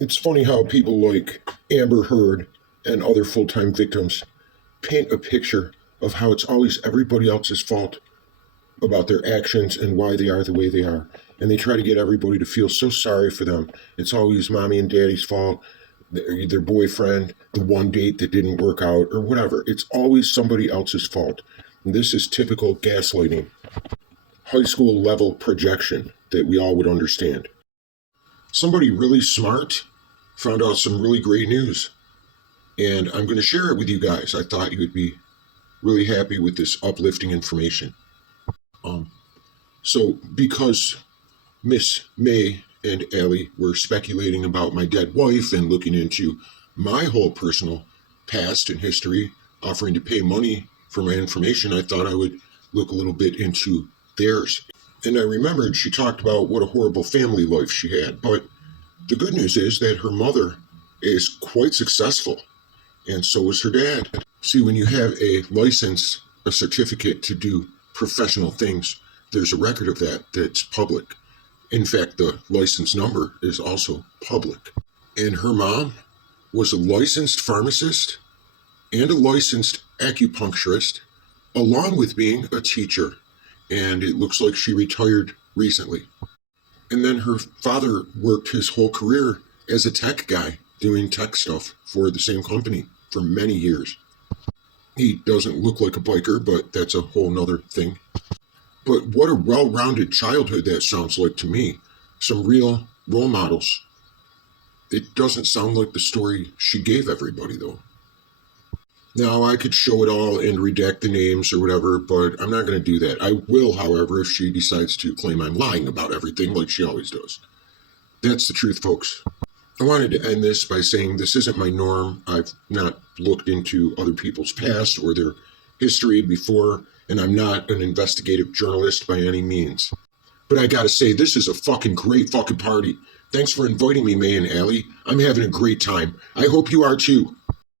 It's funny how people like Amber Heard and other full time victims paint a picture of how it's always everybody else's fault about their actions and why they are the way they are. And they try to get everybody to feel so sorry for them. It's always mommy and daddy's fault, their boyfriend, the one date that didn't work out, or whatever. It's always somebody else's fault. And this is typical gaslighting, high school level projection that we all would understand. Somebody really smart found out some really great news, and I'm going to share it with you guys. I thought you would be really happy with this uplifting information. Um, because Miss May and Allie were speculating about my dead wife and looking into my whole personal past and history, offering to pay money for my information, I thought I would look a little bit into theirs. And I remembered she talked about what a horrible family life she had. But the good news is that her mother is quite successful, and so is her dad. See, when you have a license, a certificate to do professional things, there's a record of that that's public. In fact, the license number is also public. And her mom was a licensed pharmacist and a licensed acupuncturist, along with being a teacher. And it looks like she retired recently. And then her father worked his whole career as a tech guy, doing tech stuff for the same company for many years. He doesn't look like a biker, but that's a whole nother thing. But what a well-rounded childhood that sounds like to me. Some real role models. It doesn't sound like the story she gave everybody, though. Now, I could show it all and redact the names or whatever, but I'm not going to do that. I will, however, if she decides to claim I'm lying about everything like she always does. That's the truth, folks. I wanted to end this by saying this isn't my norm. I've not looked into other people's past or their history before, and I'm not an investigative journalist by any means. But I gotta say, this is a fucking great fucking party. Thanks for inviting me, May and Allie. I'm having a great time. I hope you are too.